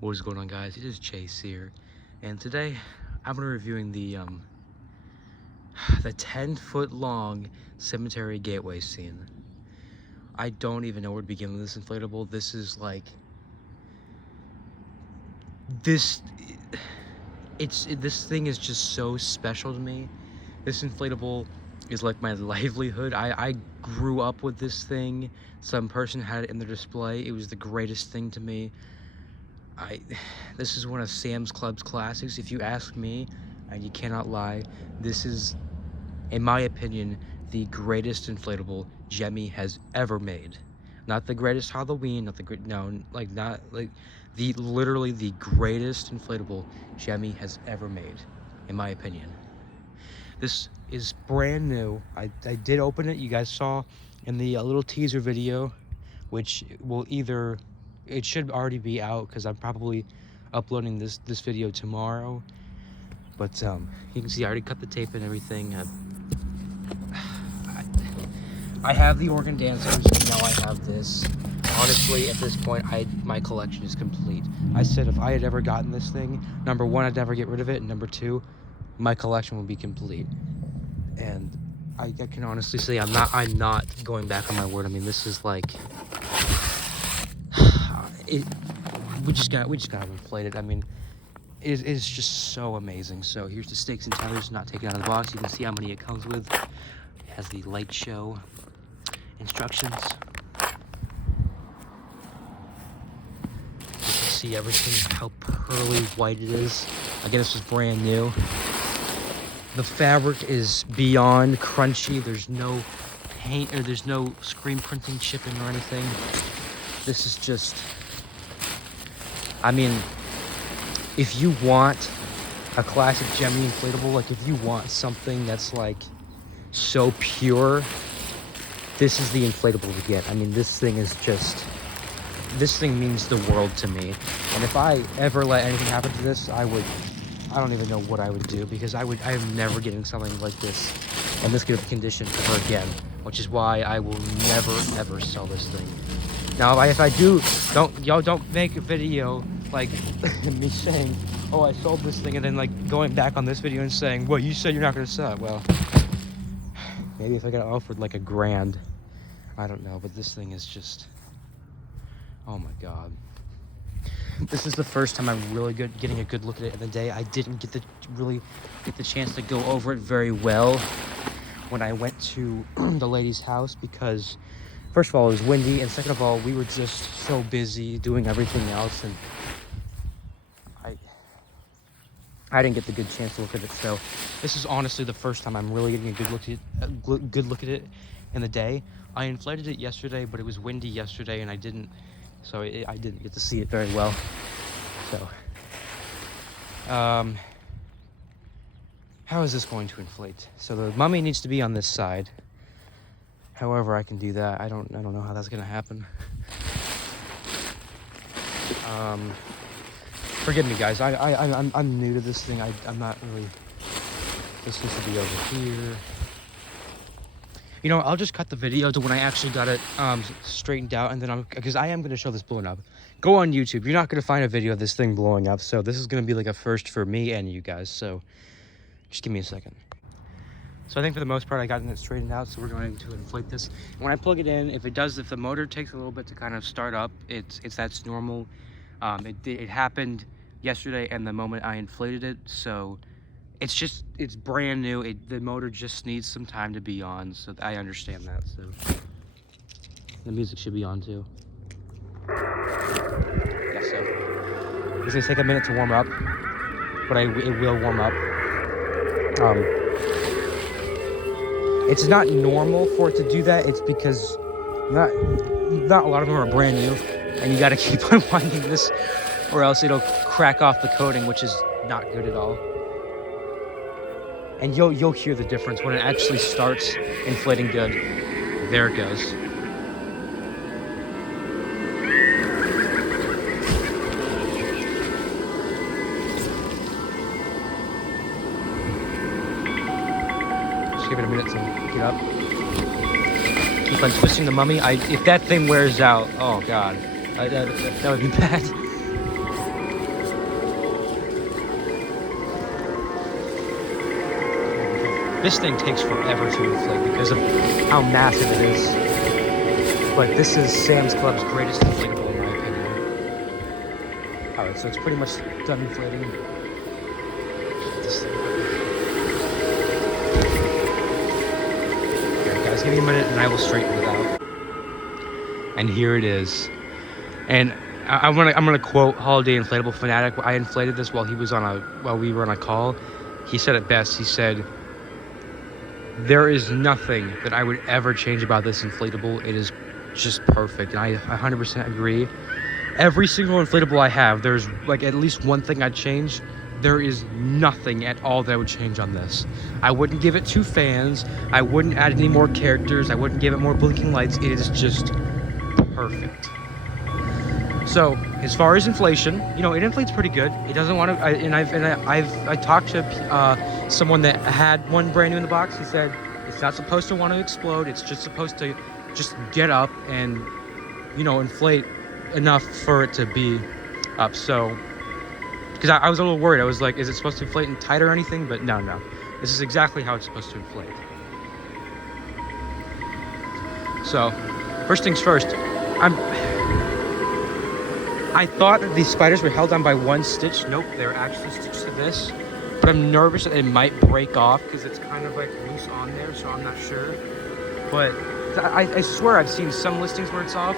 What is going on, guys? It is Chase here, and today I'm gonna be reviewing the 10-foot long cemetery gateway scene. I don't even know where to begin with this inflatable. This is like this. This thing is just so special to me. This inflatable is like my livelihood. I grew up with this thing. Some person had it in their display. It was the greatest thing to me. This is one of Sam's Club's classics, if you ask me, and you cannot lie. This is, in my opinion, the greatest inflatable Gemmy has ever made. Not the greatest Halloween, not the great, no, like not like literally the greatest inflatable Gemmy has ever made, in my opinion. This is brand new. I did open it. You guys saw in the little teaser video, which will either, it should already be out because I'm probably uploading this video tomorrow. But you can see I already cut the tape and everything. I have the organ dancers, and now I have this. Honestly, at this point, my collection is complete. I said if I had ever gotten this thing, number one, I'd never get rid of it, and number two, my collection would be complete. And I can honestly say I'm not going back on my word. I mean, this is like we just gotta inflate it. I mean, it's just so amazing. So here's the stakes and tethers, not taken out of the box. You can see how many it comes with. It has the light show instructions. You can see everything, how pearly white it is. Again, this was brand new. The fabric is beyond crunchy. There's no paint, or there's no screen printing, chipping, or anything. This is just, I mean, if you want a classic Gemmy inflatable, like if you want something that's like so pure, this is the inflatable to get. I mean, this thing is just, this thing means the world to me. And if I ever let anything happen to this, I don't even know what I would do, because I am never getting something like this in this good of condition ever again, which is why I will never ever sell this thing. Now, if I do, don't make a video like me saying, oh, I sold this thing, and then like going back on this video and saying, well, you said you're not gonna sell it. Well, maybe if I got offered like $1,000, I don't know, but this thing is just, oh my God. This is the first time I'm really getting a good look at it in the day. I didn't really get the chance to go over it very well when I went to the lady's house, because first of all, it was windy, and second of all, we were just so busy doing everything else, and I didn't get the good chance to look at it. So this is honestly the first time I'm really getting a good look at it in the day. I inflated it yesterday, but it was windy yesterday, and I didn't get to see it very well. So how is this going to inflate? So the mummy needs to be on this side. However, I can do that. I don't know how that's gonna happen. Forgive me, guys. I'm new to this thing. I'm not really. This needs to be over here. You know, I'll just cut the video to when I actually got it straightened out, and then because I am gonna show this blowing up. Go on YouTube. You're not gonna find a video of this thing blowing up. So this is gonna be like a first for me and you guys. So just give me a second. So I think for the most part, I gotten it straightened out. So we're going to inflate this. And when I plug it in, if the motor takes a little bit to kind of start up, that's normal. It happened yesterday, and the moment I inflated it, so it's brand new. The motor just needs some time to be on, so I understand that. So the music should be on too. Yeah, so it's gonna take a minute to warm up, but it will warm up. It's not normal for it to do that. It's because not a lot of them are brand new, and you got to keep on winding this, or else it'll crack off the coating, which is not good at all. And you'll hear the difference when it actually starts inflating good. There it goes. Just give it a minute to get up. Keep on twisting the mummy. If that thing wears out, oh God, that would be bad. This thing takes forever to inflate because of how massive it is. But this is Sam's Club's greatest inflatable in my opinion. Alright, so it's pretty much done inflating. Alright guys, give me a minute and I will straighten it out. And here it is. And I'm gonna quote Holiday Inflatable Fanatic. I inflated this while we were on a call. He said it best. He said, "There is nothing that I would ever change about this inflatable. It is just perfect." And I 100% agree. Every single inflatable I have, there's like at least one thing I'd change. There is nothing at all that I would change on this. I wouldn't give it 2 fans. I wouldn't add any more characters. I wouldn't give it more blinking lights. It is just perfect. So as far as inflation, you know, it inflates pretty good. It doesn't want to. I talked to someone that had one brand new in the box. He said it's not supposed to want to explode. It's just supposed to just get up and, you know, inflate enough for it to be up. So because I was a little worried. I was like, is it supposed to inflate in tight or anything? But no. This is exactly how it's supposed to inflate. So first things first, I thought that these spiders were held on by 1 stitch. Nope, they're actually stitched to this. But I'm nervous that it might break off because it's kind of like loose on there, so I'm not sure. But I swear I've seen some listings where it's off,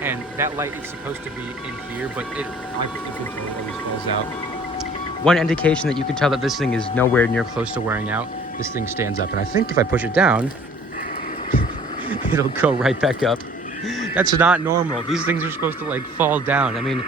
and that light is supposed to be in here, but I think it always falls out. One indication that you can tell that this thing is nowhere near close to wearing out, this thing stands up. And I think if I push it down, it'll go right back up. That's not normal. These things are supposed to like fall down. I mean,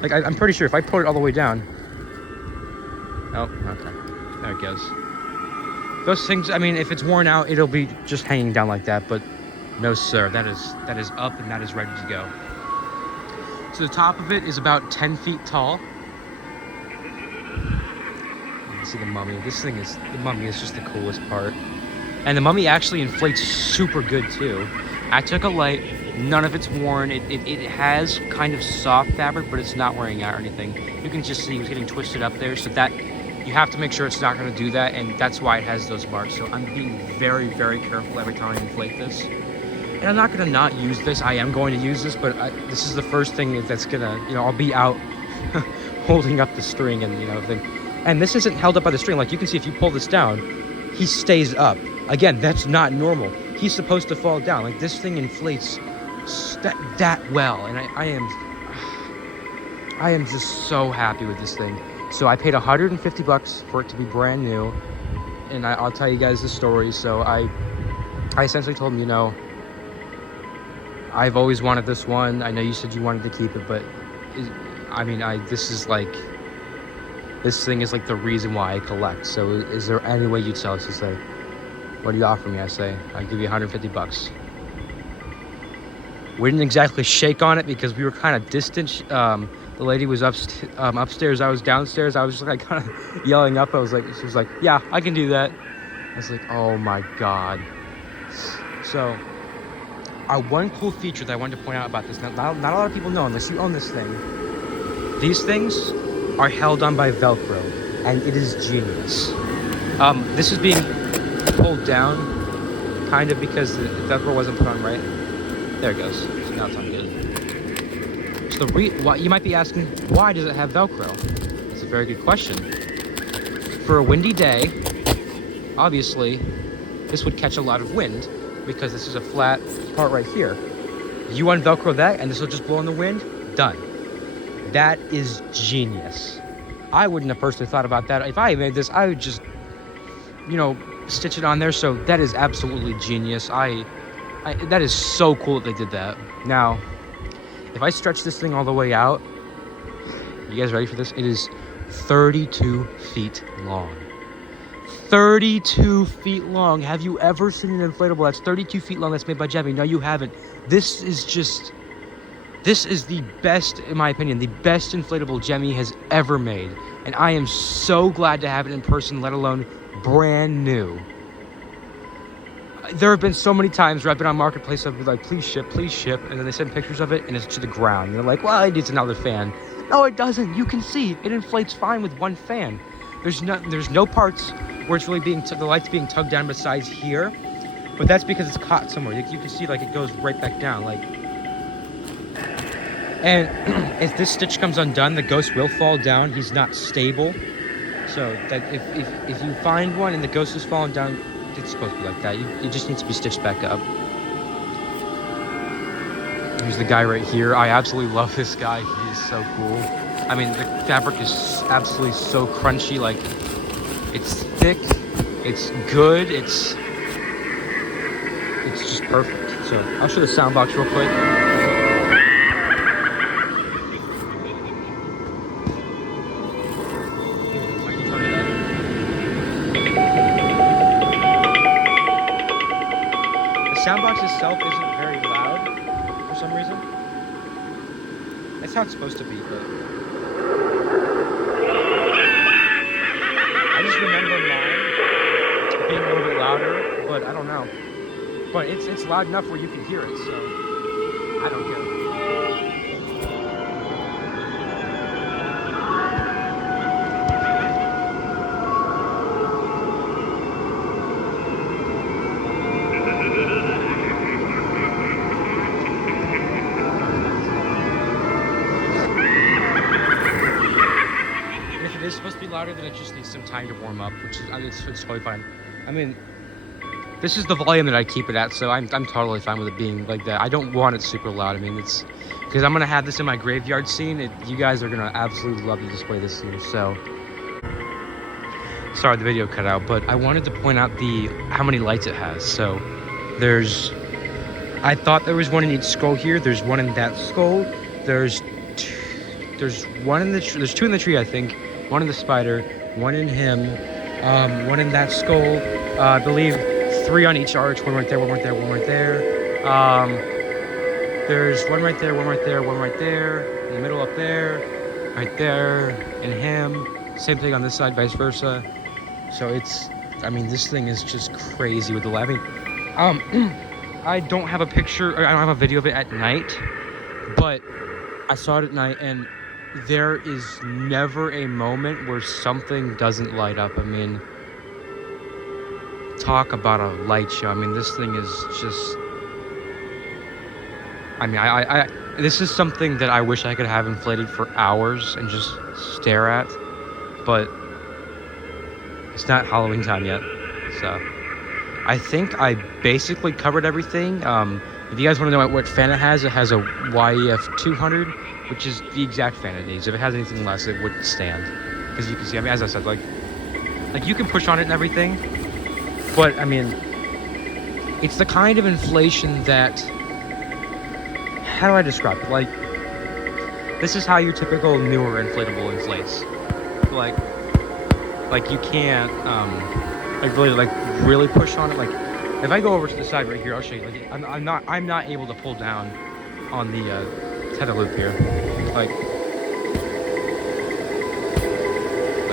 like I'm pretty sure if I put it all the way down. Oh, okay. There it goes. Those things, I mean, if it's worn out, it'll be just hanging down like that. But no, sir. That is up and that is ready to go. So the top of it is about 10 feet tall. You can see the mummy. The mummy is just the coolest part. And the mummy actually inflates super good too. I took a light, none of it's worn. It has kind of soft fabric, but it's not wearing out or anything. You can just see it was getting twisted up there, so that you have to make sure it's not going to do that, and that's why it has those marks. So I'm being very, very careful every time I inflate this. And I'm not going to not use this. I am going to use this, but this is the first thing that's going to, you know, I'll be out holding up the string and, you know, thing. And this isn't held up by the string. Like you can see if you pull this down, he stays up. Again, that's not normal. He's supposed to fall down. Like this thing inflates that well, and I am just so happy with this thing. So I paid $150 for it to be brand new, and I'll tell you guys the story. So I essentially told him, you know, I've always wanted this one. I know you said you wanted to keep it, but this thing is like the reason why I collect. So is there any way you'd sell it? He's like, what do you offer me? I say, I'll give you $150. We didn't exactly shake on it because we were kind of distant. The lady was upstairs. I was downstairs. I was just like kind of yelling up. She was like, yeah, I can do that. I was like, oh my God. So, one cool feature that I wanted to point out about this, not a lot of people know unless you own this thing. These things are held on by Velcro, and it is genius. This is being pulled down, kind of because the Velcro wasn't put on right. There it goes. So now it's on good. So you might be asking, why does it have Velcro? That's a very good question. For a windy day, obviously, this would catch a lot of wind because this is a flat part right here. You unvelcro that, and this will just blow in the wind. Done. That is genius. I wouldn't have personally thought about that. If I made this, I would just, you know, stitch it on there. So that is absolutely genius. That is so cool that they did that. Now, if I stretch this thing all the way out, you guys ready for this? It is 32 feet long. 32 feet long. Have you ever seen an inflatable that's 32 feet long that's made by Gemmy? No, you haven't. This is the best, in my opinion, the best inflatable Gemmy has ever made. And I am so glad to have it in person, let alone brand new. There have been so many times where I've been on Marketplace, I've been like, please ship, and then they send pictures of it, and it's to the ground. They're like, well, it needs another fan. No, it doesn't. You can see, it inflates fine with one fan. There's no parts, where it's really being, the light's being tugged down besides here. But that's because it's caught somewhere. You can see like it goes right back down. Like, and if this stitch comes undone, the ghost will fall down. He's not stable. So that if you find one and the ghost is falling down, it's supposed to be like that. It just needs to be stitched back up. Here's the guy right here. I absolutely love this guy. He's so cool. I mean, the fabric is absolutely so crunchy. Like, it's thick, it's good, it's just perfect. So I'll show the sound box real quick. The sound box itself isn't very loud for some reason. That's how it's supposed to be, but I just remember mine being a little bit louder, but I don't know. But it's loud enough where you can hear it, so I don't care. It's supposed to be louder, then it just needs some time to warm up, which is, I mean, it's totally fine. I mean, this is the volume that I keep it at, so I'm totally fine with it being like that. I don't want it super loud. I mean, it's because I'm gonna have this in my graveyard scene. You guys are gonna absolutely love to display this scene. So, sorry the video cut out, but I wanted to point out how many lights it has. So, I thought there was one in each skull here. There's one in that skull. There's one in the there's two in the tree, I think. One in the spider, one in him, one in that skull. I believe 3 on each arch. One right there, one right there, one right there. There's one right there, one right there, one right there. In the middle up there, right there, and him. Same thing on this side, vice versa. So I mean, this thing is just crazy with the light. I mean, I don't have a picture, or I don't have a video of it at night, but I saw it at night, and there is never a moment where something doesn't light up. I mean, talk about a light show. I mean, this thing is just, I mean, this is something that I wish I could have inflated for hours and just stare at, but it's not Halloween time yet. So I think I basically covered everything. If you guys want to know what fan it has a YEF 200, which is the exact fan it needs. If it has anything less, it wouldn't stand. As you can see, I mean, as I said, like you can push on it and everything, but I mean, it's the kind of inflation that, how do I describe it? Like, this is how your typical newer inflatable inflates. Like you can't, really push on it. Like, if I go over to the side right here, I'll show you. Like, I'm not able to pull down on the tether loop here. Like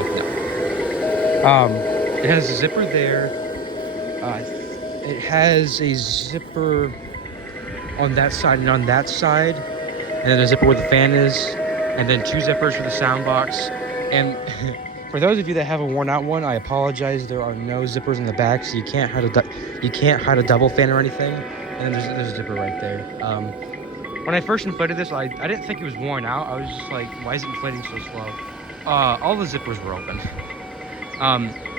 no. It has a zipper there. It has a zipper on that side and on that side, and then a zipper where the fan is, and then 2 zippers for the sound box. And for those of you that have a worn out one, I apologize. There are no zippers in the back, so you can't hide a double fan or anything. And then there's a zipper right there. When I first inflated this, I didn't think it was worn out. I was just like, why is it inflating so slow? All the zippers were open.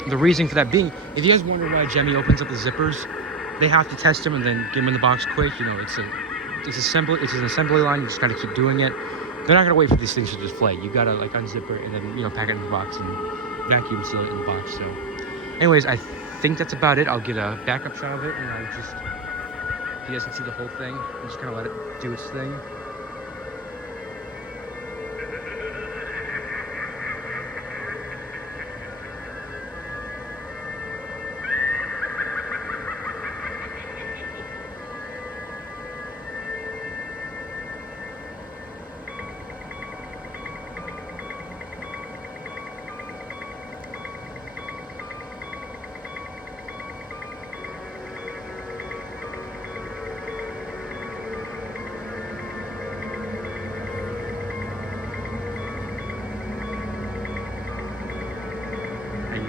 The reason for that being, if you guys wonder why Gemmy opens up the zippers, they have to test them and then get them in the box quick. You know, it's an assembly line. You just gotta keep doing it. They're not gonna wait for these things to deflate. You gotta like unzip it and then, you know, pack it in the box and vacuum seal it in the box. So, anyways, I think that's about it. I'll get a backup shot of it, and I'll just, you guys can see the whole thing. I'm just gonna let it do its thing.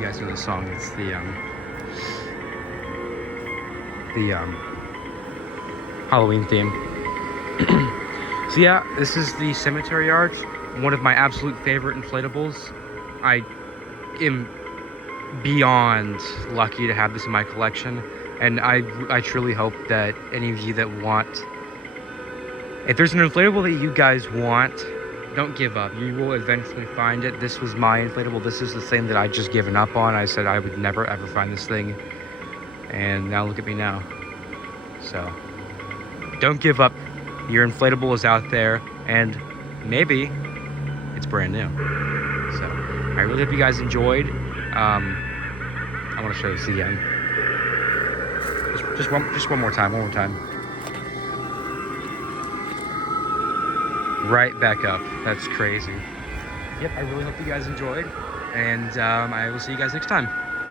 guys know the song. It's the Halloween theme. So yeah, this is the cemetery arch. One of my absolute favorite inflatables. I am beyond lucky to have this in my collection, and I truly hope that any of you that want, if there's an inflatable that you guys want, don't give up. You will eventually find it. This was my inflatable. This is the thing that I just given up on. I said I would never ever find this thing, and now look at me now. So don't give up. Your inflatable is out there, and maybe it's brand new. So I really hope you guys enjoyed. I want to show this again. Just one more time. Right back up. That's crazy. Yep, I really hope you guys enjoyed, and I will see you guys next time.